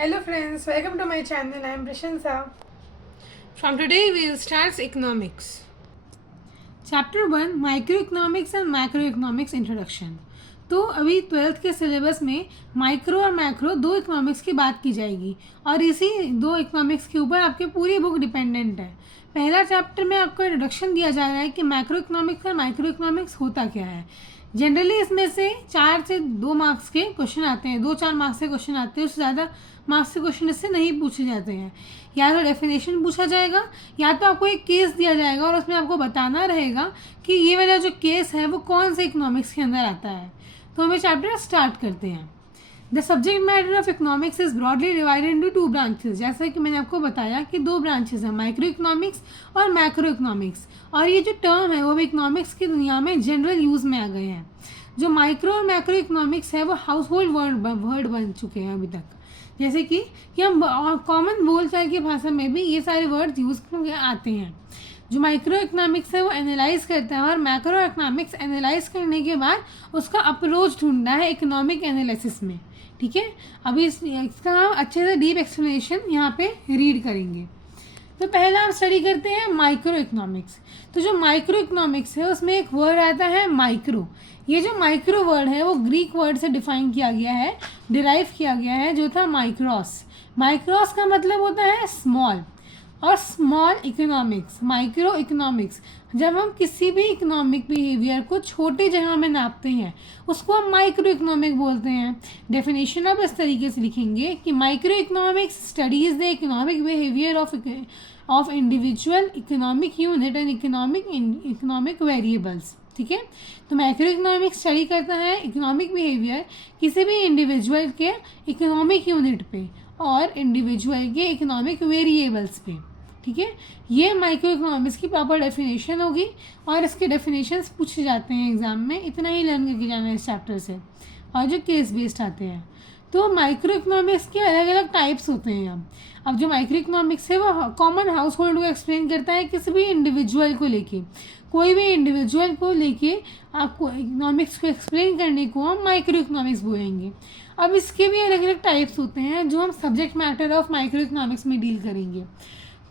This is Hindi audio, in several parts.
Hello friends, welcome to my channel. I am Prashansa. From today we will start economics. Chapter 1 Microeconomics and Macroeconomics Introduction. तो अभी 12th के सिलेबस में माइक्रो और मैक्रो दो इकोनॉमिक्स की बात की जाएगी और इसी दो इकोनॉमिक्स के ऊपर आपकी पूरी बुक डिपेंडेंट है। पहला चैप्टर में आपको इंट्रोडक्शन दिया जा रहा है कि मैक्रो इकोनॉमिक्स और माइक्रो इकोनॉमिक्स होता क्या है। जनरली इसमें से 4 से 2 मार्क्स के क्वेश्चन आते हैं, 2-4 मार्क्स के क्वेश्चन आते हैं, उससे ज़्यादा मार्क्स के क्वेश्चन इससे नहीं पूछे जाते हैं। या तो डेफिनेशन पूछा जाएगा या तो आपको एक केस दिया जाएगा और उसमें आपको बताना रहेगा कि ये वाला जो केस है वो कौन से इकोनॉमिक्स के अंदर आता है। तो हमें चैप्टर स्टार्ट करते हैं। The subject matter of economics is broadly divided into 2 branches. जैसा कि मैंने आपको बताया कि 2 ब्रांचेस हैं, माइक्रो इकोनॉमिक्स और मैक्रो इकोनॉमिक्स। और ये जो टर्म है वो भी इकोनॉमिक्स की दुनिया में जनरल यूज़ में आ गए हैं। जो माइक्रो और मैक्रो इकोनॉमिक्स है वो हाउस होल्ड वर्ड बन चुके हैं अभी तक। जैसे कि हम कॉमन बोलचाल की भाषा में भी ये सारे वर्ड यूज़ आते हैं। जो माइक्रो इकोनॉमिक्स है वो एनालाइज करता है और मैक्रो इकोनॉमिक्स एनालाइज करने के बाद उसका अप्रोच ढूंढना है इकोनॉमिक एनालिसिस में। ठीक है, अभी इसका हम अच्छे से डीप एक्सप्लेनेशन यहाँ पे रीड करेंगे। तो पहला हम स्टडी करते हैं माइक्रो इकोनॉमिक्स। तो जो माइक्रो इकोनॉमिक्स है उसमें एक वर्ड आता है माइक्रो। ये जो माइक्रो वर्ड है वो ग्रीक वर्ड से डिफाइन किया गया है, डिराइव किया गया है, जो था माइक्रोस। माइक्रोस का मतलब होता है स्मॉल और स्मॉल इकोनॉमिक्स, माइक्रो इकोनॉमिक्स। जब हम किसी भी इकोनॉमिक बिहेवियर को छोटी जगह में नापते हैं उसको हम माइक्रो इकोनॉमिक बोलते हैं। डेफिनेशन आप इस तरीके से लिखेंगे कि micro economics studies the economic behaviour of individual economic unit and economic variables. ठीक है, तो माइक्रो इकोनॉमिक्स स्टडी करता है इकोनॉमिक बिहेवियर किसी भी इंडिविजुअल के इकोनॉमिक यूनिट पे और इंडिविजुअल के इकोनॉमिक वेरिएबल्स पे। ठीक है, ये माइक्रो इकोनॉमिक्स की प्रॉपर डेफिनेशन होगी और इसके डेफिनेशंस पूछे जाते हैं एग्जाम में। इतना ही लर्न करके जाना है इस चैप्टर से। और जो केस बेस्ड आते हैं तो माइक्रो इकोनॉमिक्स के अलग अलग टाइप्स होते हैं। अब जो माइक्रो इकोनॉमिक्स है वो कॉमन हाउस होल्ड को एक्सप्लेन करता है किसी भी इंडिविजुअल को लेके। कोई भी इंडिविजुअल को लेके आपको इकोनॉमिक्स को एक्सप्लेन करने को हम माइक्रो इकोनॉमिक्स बोलेंगे। अब इसके भी अलग अलग टाइप्स होते हैं जो हम subject matter of micro economics में डील करेंगे।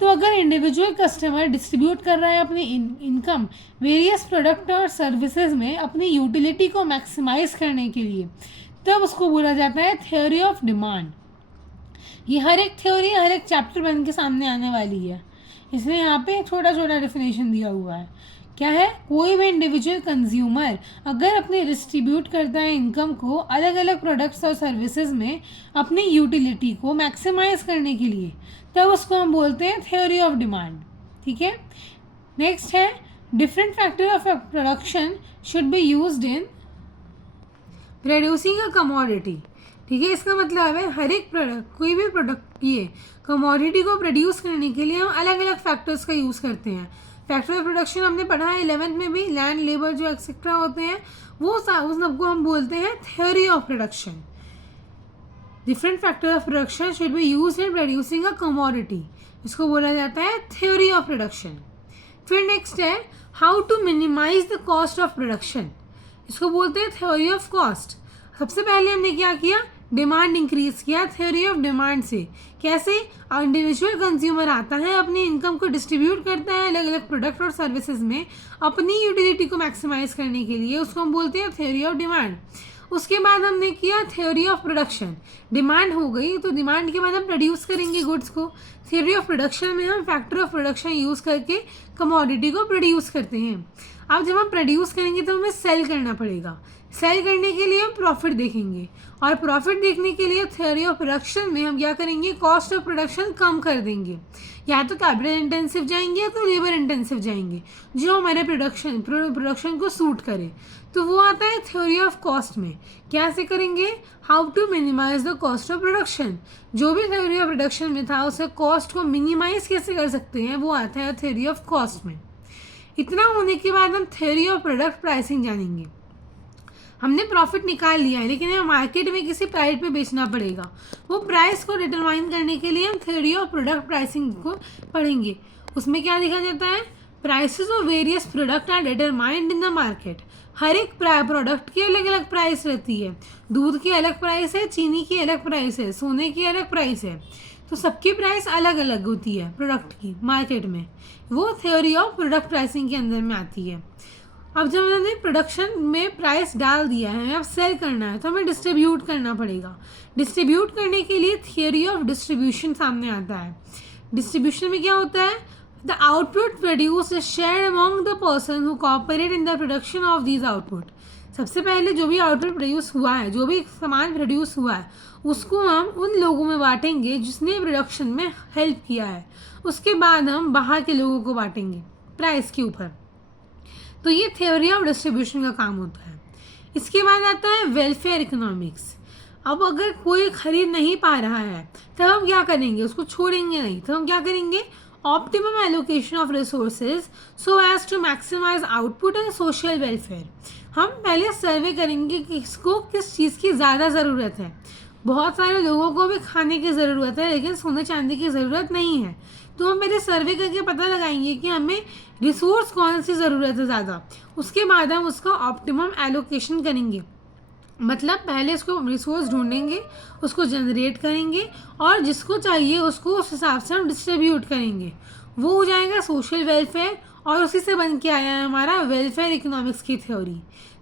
तो अगर इंडिविजुअल कस्टमर डिस्ट्रीब्यूट कर रहा है अपनी इनकम वेरियस प्रोडक्ट और सर्विसेज में अपनी यूटिलिटी को मैक्सिमाइज करने के लिए, तब उसको बोला जाता है थ्योरी ऑफ डिमांड। ये हर एक थ्योरी हर एक चैप्टर बन के सामने आने वाली है, इसलिए यहाँ पे छोटा छोटा डेफिनेशन दिया हुआ है। क्या है, कोई भी इंडिविजुअल कंज्यूमर अगर अपने डिस्ट्रीब्यूट करता है इनकम को अलग अलग प्रोडक्ट्स और सर्विसेज में अपनी यूटिलिटी को मैक्सिमाइज करने के लिए, तब उसको हम बोलते हैं थ्योरी ऑफ डिमांड। ठीक है, नेक्स्ट है different factor of production should be used in producing a commodity. ठीक है, इसका मतलब है हर एक प्रोडक्ट, कोई भी प्रोडक्ट ये कमोडिटी को प्रोड्यूस करने के लिए हम अलग अलग फैक्टर्स का यूज़ करते हैं। फैक्टर ऑफ प्रोडक्शन हमने पढ़ा है 11th में भी, लैंड, लेबर जो एक्सेट्रा होते हैं वो उस सबको हम बोलते हैं theory of production. Different factor of production should be used in producing a commodity, इसको बोला जाता है थ्योरी ऑफ प्रोडक्शन। फिर नेक्स्ट है how to minimise the cost of production, इसको बोलते हैं थ्योरी ऑफ कॉस्ट। सबसे पहले हमने क्या किया, डिमांड इंक्रीज किया थ्योरी ऑफ डिमांड से। कैसे, इंडिविजुअल कंज्यूमर आता है अपनी इनकम को डिस्ट्रीब्यूट करता है अलग अलग प्रोडक्ट और सर्विसेज में अपनी यूटिलिटी को मैक्सिमाइज करने के लिए, उसको हम बोलते हैं थ्योरी ऑफ डिमांड। उसके बाद हमने किया थ्योरी ऑफ प्रोडक्शन। डिमांड हो गई तो डिमांड के बाद हम प्रोड्यूस करेंगे गुड्स को। थ्योरी ऑफ प्रोडक्शन में हम फैक्टर ऑफ प्रोडक्शन यूज़ करके कमोडिटी को प्रोड्यूस करते हैं। अब जब हम प्रोड्यूस करेंगे तो हमें सेल करना पड़ेगा। सेल करने के लिए हम प्रॉफिट देखेंगे और प्रॉफिट देखने के लिए थ्योरी ऑफ प्रोडक्शन में हम क्या करेंगे, कॉस्ट ऑफ प्रोडक्शन कम कर देंगे। या तो कैपिटल इंटेंसिव जाएंगे या तो लेबर इंटेंसिव जाएंगे, जो हमारे प्रोडक्शन को सूट करे। तो वो आता है थ्योरी ऑफ कॉस्ट में। कैसे करेंगे, how to minimise the cost of production. जो भी थ्योरी ऑफ प्रोडक्शन में था उससे कॉस्ट को मिनिमाइज कैसे कर सकते हैं वो आता है थ्योरी ऑफ कॉस्ट में। इतना होने के बाद हम थ्योरी ऑफ प्रोडक्ट प्राइसिंग जानेंगे। हमने प्रॉफिट निकाल लिया है लेकिन हमें मार्केट में किसी प्राइस पे बेचना पड़ेगा, वो प्राइस को डिटरमाइन करने के लिए हम थ्योरी ऑफ प्रोडक्ट प्राइसिंग को पढ़ेंगे। उसमें क्या देखा जाता है, prices of various product are determined in the market. हर एक प्रोडक्ट की अलग अलग प्राइस रहती है। दूध की अलग प्राइस है, चीनी की अलग प्राइस है, सोने की अलग प्राइस है, तो सबकी प्राइस अलग अलग होती है प्रोडक्ट की मार्केट में। वो थ्योरी ऑफ प्रोडक्ट प्राइसिंग के अंदर में आती है। अब जब हमने प्रोडक्शन में प्राइस डाल दिया है, अब सेल करना है, तो हमें डिस्ट्रीब्यूट करना पड़ेगा। डिस्ट्रीब्यूट करने के लिए थियोरी ऑफ डिस्ट्रीब्यूशन सामने आता है। डिस्ट्रीब्यूशन में क्या होता है? The output produce is shared among the person who cooperate in the production of these output. सबसे पहले जो भी आउटपुट प्रोड्यूस हुआ है, जो भी सामान प्रोड्यूस हुआ है, उसको हम उन लोगों में बांटेंगे जिसने प्रोडक्शन में हेल्प किया है। उसके बाद हम बाहर के लोगों को बांटेंगे प्राइस के ऊपर। तो ये थ्योरी ऑफ डिस्ट्रीब्यूशन का काम होता है। इसके बाद आता है वेलफेयर इकोनॉमिक्स। अब अगर कोई खरीद नहीं पा रहा है तब हम क्या करेंगे? उसको छोड़ेंगे नहीं, तो हम क्या करेंगे? Optimum allocation of resources so as to maximise output and social welfare. हम पहले सर्वे करेंगे कि किसको किस चीज़ की ज़्यादा ज़रूरत है। बहुत सारे लोगों को भी खाने की ज़रूरत है, लेकिन सोने चांदी की ज़रूरत नहीं है। तो हम पहले सर्वे करके पता लगाएंगे कि हमें रिसोर्स कौन सी ज़रूरत है ज़्यादा। उसके बाद हम उसका ऑप्टिमम एलोकेशन करेंगे। मतलब पहले उसको रिसोर्स ढूंढेंगे, उसको जनरेट करेंगे, और जिसको चाहिए उसको उस हिसाब से हम डिस्ट्रीब्यूट करेंगे। वो हो जाएगा सोशल वेलफेयर, और उसी से बन के आया है हमारा वेलफेयर इकोनॉमिक्स की थ्योरी।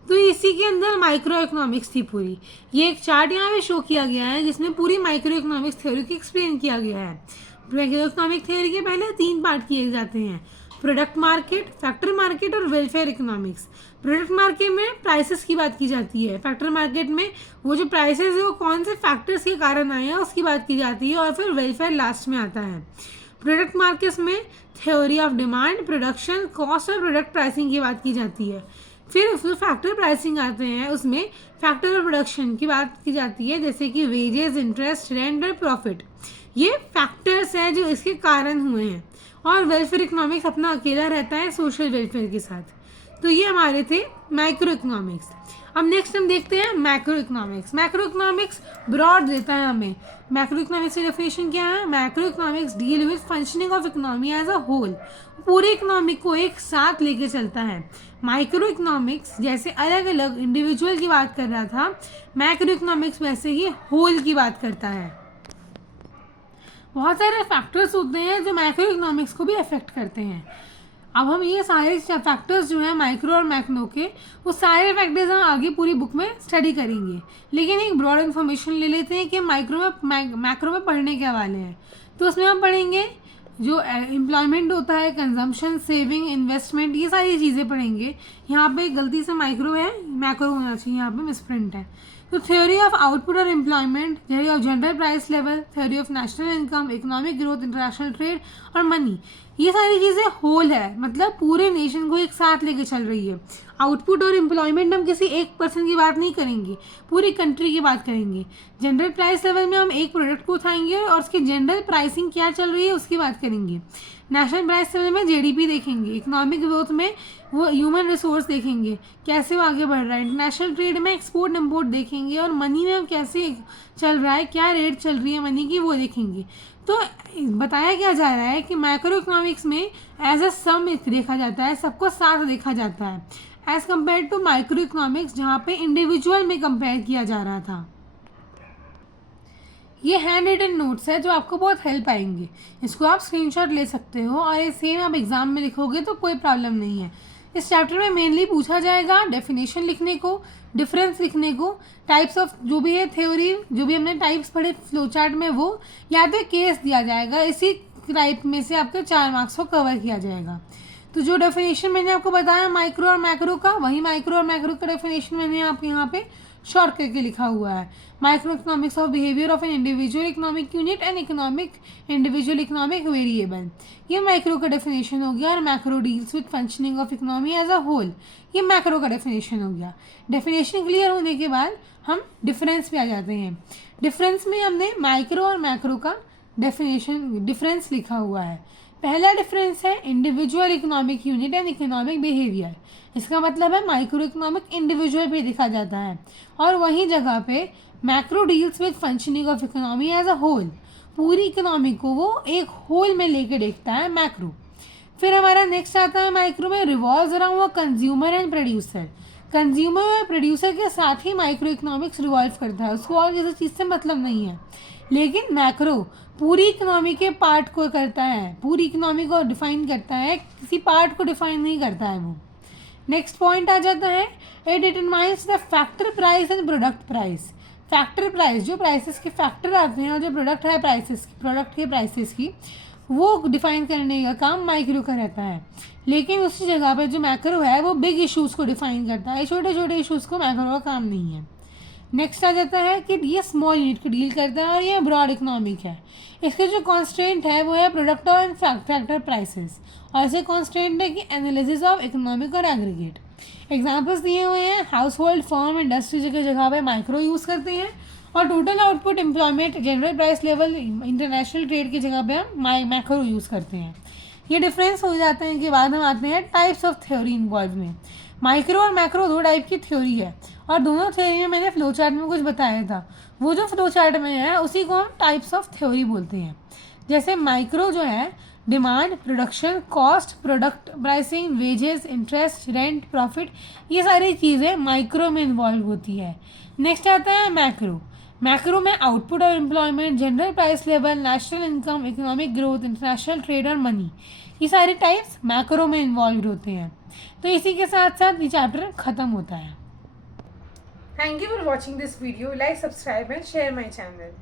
तो इसी के अंदर माइक्रो इकोनॉमिक्स थी पूरी। ये एक चार्ट यहाँ पे शो किया गया है जिसमें पूरी माइक्रो इकोनॉमिक्स थ्योरी की एक्सप्लेन किया गया है। माइक्रो इकोनॉमिक थ्योरी के पहले 3 पार्ट किए जाते हैं: प्रोडक्ट मार्केट, फैक्टर मार्केट और वेलफेयर इकोनॉमिक्स। प्रोडक्ट मार्केट में प्राइसेस की बात की जाती है। फैक्टर मार्केट में वो जो प्राइसेस है वो कौन से फैक्टर्स के कारण आए हैं उसकी बात की जाती है, और फिर वेलफेयर लास्ट में आता है। प्रोडक्ट मार्केट्स में theory of demand, production, cost और प्रोडक्ट प्राइसिंग की बात की जाती है। फिर फैक्टर प्राइसिंग आते हैं, उसमें फैक्टर ऑफ प्रोडक्शन की बात की जाती है, जैसे कि वेजेस, इंटरेस्ट, रेंट और प्रॉफिट। ये फैक्टर्स हैं जो इसके कारण हुए हैं। और वेलफेयर इकोनॉमिक्स अपना अकेला रहता है सोशल वेलफेयर के साथ। तो ये हमारे थे माइक्रो इकोनॉमिक्स। अब नेक्स्ट हम देखते हैं macroeconomics. Macroeconomics broad देता है हमें। मैक्रो इकोनॉमिक्स की डेफिनेशन क्या है? Macroeconomics deal with functioning of economy as a whole. पूरे इकोनॉमिक को एक साथ लेके चलता है। माइक्रो इकोनॉमिक्स जैसे अलग अलग इंडिविजुअल की बात कर रहा था, मैक्रो इकोनॉमिक्स वैसे ही होल की बात करता है। बहुत सारे फैक्टर्स होते हैं जो माइक्रो इकोनॉमिक्स को भी अफेक्ट करते हैं। अब हम ये सारे फैक्टर्स जो हैं माइक्रो और मैक्रो के, वो सारे फैक्टर्स हम आगे पूरी बुक में स्टडी करेंगे। लेकिन एक ब्रॉड इन्फॉर्मेशन ले लेते हैं कि मैक्रो में पढ़ने के वाले हैं। तो उसमें हम पढ़ेंगे जो एम्प्लॉयमेंट होता है, कंजम्पशन, सेविंग, इन्वेस्टमेंट, ये सारी चीज़ें पढ़ेंगे। यहाँ पे गलती से माइक्रो है, मैक्रो होना चाहिए, यहाँ पे मिसप्रिंट है। तो थ्योरी ऑफ आउटपुट और employment, theory of general price level, theory of national income, economic growth, international trade और मनी, ये सारी चीज़ें होल है, मतलब पूरे नेशन को एक साथ लेके चल रही है। आउटपुट और एम्प्लॉयमेंट हम किसी एक पर्सन की बात नहीं करेंगे, पूरी कंट्री की बात करेंगे। जनरल प्राइस लेवल में हम एक प्रोडक्ट को उठाएंगे और उसकी जनरल प्राइसिंग क्या चल रही है उसकी बात करेंगे। नेशनल प्राइस लेवल में जीडीपी देखेंगे। इकोनॉमिक ग्रोथ में वो ह्यूमन रिसोर्स देखेंगे, कैसे वो आगे बढ़ रहा है। इंटरनेशनल ट्रेड में एक्सपोर्ट इम्पोर्ट देखेंगे, और मनी में कैसे चल रहा है, क्या रेट चल रही है मनी की, वो देखेंगे। तो बताया क्या जा रहा है कि माइक्रो इकोनॉमिक्स में एज अ सम देखा जाता है, सबको साथ देखा जाता है, as compare to microeconomics जहाँ पे इंडिविजुअल में कंपेयर किया जा रहा था। ये हैंड रिटन नोट्स है जो आपको बहुत हेल्प आएंगे। इसको आप स्क्रीनशॉट ले सकते हो, और ये सेम आप एग्जाम में लिखोगे तो कोई प्रॉब्लम नहीं है। इस चैप्टर में मेनली पूछा जाएगा डेफिनेशन लिखने को, डिफरेंस लिखने को, टाइप्स ऑफ जो भी है थ्योरी, जो भी हमने टाइप्स पढ़े फ्लो चार्ट में, वो या तो केस दिया जाएगा। इसी टाइप में से आपके 4 मार्क्स को कवर किया जाएगा। तो जो डेफिनेशन मैंने आपको बताया माइक्रो और मैक्रो का, वही माइक्रो और मैक्रो का डेफिनेशन मैंने आपको यहाँ पे शॉर्ट करके लिखा हुआ है। Microeconomics of behaviour of an individual economic unit and economic individual economic variable, ये माइक्रो का डेफिनेशन हो गया। और macro deals with functioning of economy as a whole, ये मैक्रो का डेफिनेशन हो गया। डेफिनेशन क्लियर होने के बाद हम डिफरेंस पे आ जाते हैं। डिफरेंस में हमने माइक्रो और मैक्रो का डिफरेंस लिखा हुआ है। पहला डिफरेंस है individual economic unit and economic behaviour. इसका मतलब है माइक्रो इकोनॉमिक इंडिविजुअल पे देखा जाता है, और वहीं जगह पे macro deals with functioning of economy as a whole, पूरी इकोनॉमी को वो एक होल में लेके देखता है मैक्रो। फिर हमारा नेक्स्ट आता है माइक्रो में revolves around a consumer and producer. Consumer और प्रोड्यूसर के साथ ही माइक्रो इकोनॉमिक्स रिवॉल्व करता है, उसको और किसी चीज़ से मतलब नहीं है। लेकिन मैक्रो पूरी इकोनॉमी के पार्ट को करता है, पूरी इकोनॉमी को डिफाइन करता है, किसी पार्ट को डिफाइन नहीं करता है वो। नेक्स्ट पॉइंट आ जाता है, it determines the factor price and product price. Factor price, जो प्राइसेस के फैक्टर आते हैं और जो प्रोडक्ट है प्राइसेस की, प्रोडक्ट के प्राइसेस की, वो डिफाइन करने का काम माइक्रो का रहता है। लेकिन उसी जगह पर जो मैक्रो है वो बिग इश्यूज़ को डिफाइन करता है, छोटे छोटे इश्यूज़ को मैक्रो का काम नहीं है। नेक्स्ट आ जाता है कि ये स्मॉल यूनिट को डील करता है और ये ब्रॉड इकोनॉमिक है। इसके जो कॉन्स्टेंट है वो है प्रोडक्ट और फैक्टर प्राइसेस, और ऐसे कॉन्स्टेंट है कि एनालिसिस ऑफ इकोनॉमिक और एग्रीगेट। एग्जाम्पल्स दिए हुए हैं, हाउस होल्ड, फर्म, इंडस्ट्री की जगह पे माइक्रो यूज़ करते हैं, और total output, employment, general price level, international trade की जगह पे हम मैक्रो यूज़ करते हैं। ये डिफरेंस हो जाते हैं कि बाद हम आते हैं टाइप्स ऑफ थ्योरी इन्वॉल्व में। माइक्रो और मैक्रो दो टाइप की थ्योरी है, और दोनों थ्योरी में मैंने फ्लो चार्ट में कुछ बताया था, वो जो फ्लो चार्ट में है उसी को हम टाइप्स ऑफ थ्योरी बोलते हैं। जैसे माइक्रो जो है, demand, production, cost, product pricing, wages, interest, rent, profit, ये सारी चीज़ें माइक्रो में इन्वॉल्व होती है। नेक्स्ट आता है मैक्रो। मैक्रो में आउटपुट और employment, general price level, national income, economic growth, international trade और मनी, ये सारे टाइप्स मैक्रो में इन्वॉल्व होते हैं। तो इसी के साथ साथ ये चैप्टर ख़त्म होता है। Thank you for watching this video. Like, subscribe and share my channel.